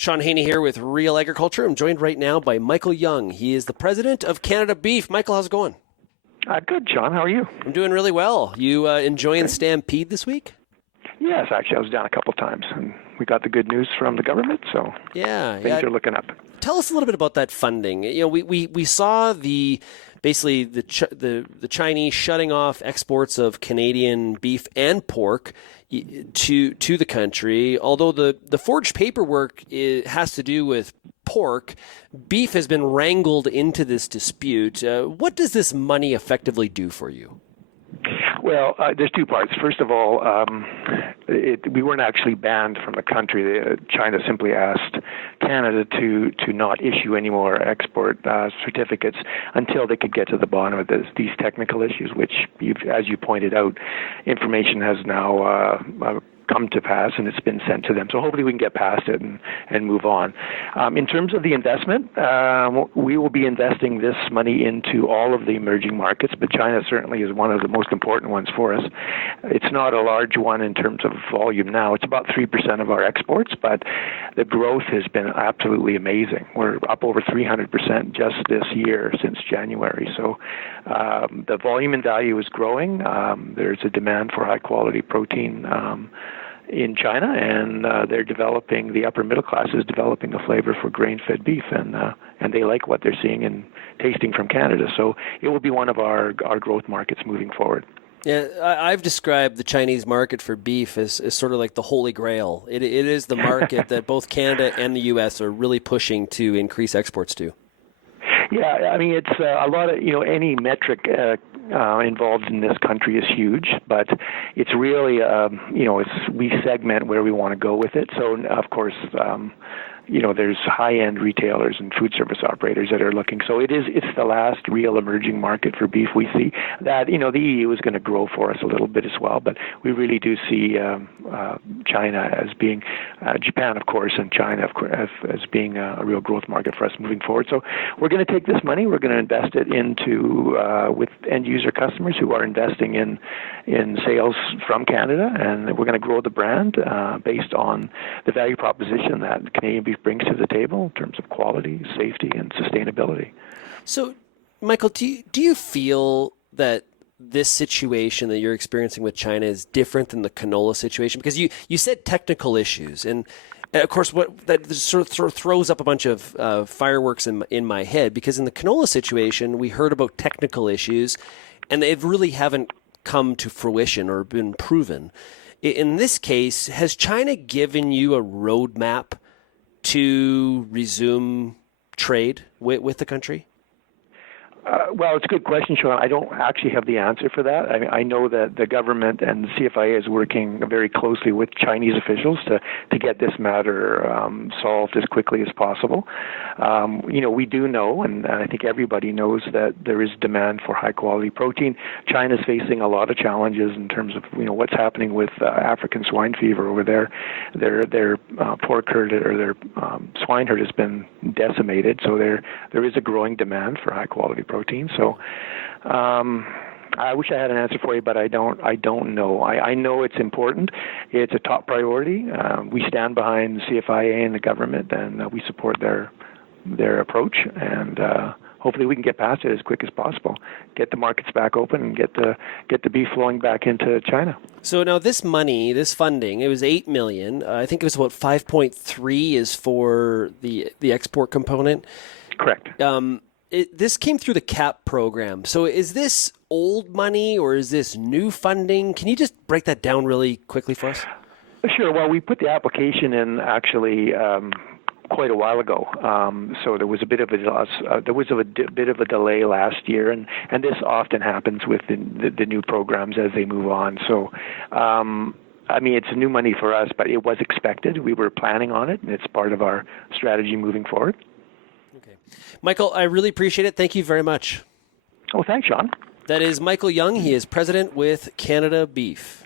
Sean Haney here with Real Agriculture. I'm joined right now by Michael Young. He is the president of Canada Beef. Michael, how's it going? Good, Sean. How are you? I'm doing really well. You enjoying Stampede this week? Yes, actually, I was down a couple times, and we got the good news from the government, so things are looking up. Tell us a little bit about that funding. You know, we saw basically the Chinese shutting off exports of Canadian beef and pork to the country. Although the forged paperwork has to do with pork, beef has been wrangled into this dispute. What does this money effectively do for you? Well, there's two parts. First of all, we weren't actually banned from the country. China simply asked Canada to not issue any more export certificates until they could get to the bottom of these technical issues, which, as you pointed out, information has now come to pass, and it's been sent to them. So hopefully we can get past it and move on. In terms of the investment, we will be investing this money into all of the emerging markets, but China certainly is one of the most important ones for us. It's not a large one in terms of volume now. It's about 3% of our exports, but the growth has been absolutely amazing. We're up over 300% just this year since January. So the volume and value is growing. There's a demand for high-quality protein in China, and the upper middle class is developing a flavor for grain-fed beef, and they like what they're seeing and tasting from Canada. So it will be one of our growth markets moving forward. Yeah, I've described the Chinese market for beef as sort of like the holy grail. It is the market that both Canada and the U.S. are really pushing to increase exports to. Yeah, I mean, it's a lot of, any metric involved in this country is huge, but it's really, we segment where we want to go with it. So, of course, there's high-end retailers and food service operators that are looking. So it's the last real emerging market for beef we see. That, the EU is going to grow for us a little bit as well, but we really do see China as being, Japan, of course, and China as being a real growth market for us moving forward. So we're going to take this money, we're going to invest it into with end-user customers who are investing in sales from Canada, and we're going to grow the brand based on the value proposition that Canadian beef brings to the table in terms of quality, safety, and sustainability. So, Michael, do you feel that this situation that you're experiencing with China is different than the canola situation? Because you said technical issues, and of course, what that sort of throws up a bunch of fireworks in my head, because in the canola situation, we heard about technical issues, and they really haven't come to fruition or been proven. In this case, has China given you a roadmap to resume trade with the country? Well, it's a good question, Sean. I don't actually have the answer for that. I know that the government and the CFIA is working very closely with Chinese officials to get this matter solved as quickly as possible. We do know, and I think everybody knows, that there is demand for high-quality protein. China's facing a lot of challenges in terms of what's happening with African swine fever over there. Their pork herd or their swine herd has been decimated, so there is a growing demand for high-quality protein. So I wish I had an answer for you, but I don't know. I know it's important. It's a top priority. We stand behind the CFIA and the government, and we support their approach. And hopefully we can get past it as quick as possible, get the markets back open, and get the beef flowing back into China. So now this money, this funding, it was $8 million. I think it was about 5.3 is for the export component. Correct. This came through the CAP program. So is this old money or is this new funding? Can you just break that down really quickly for us? Sure. Well, we put the application in actually quite a while ago. So there was a bit of a delay last year, and this often happens with the new programs as they move on. So it's new money for us, but it was expected. We were planning on it, and it's part of our strategy moving forward. Okay. Michael, I really appreciate it. Thank you very much. Oh, thanks, Sean. That is Michael Young. He is president with Canada Beef.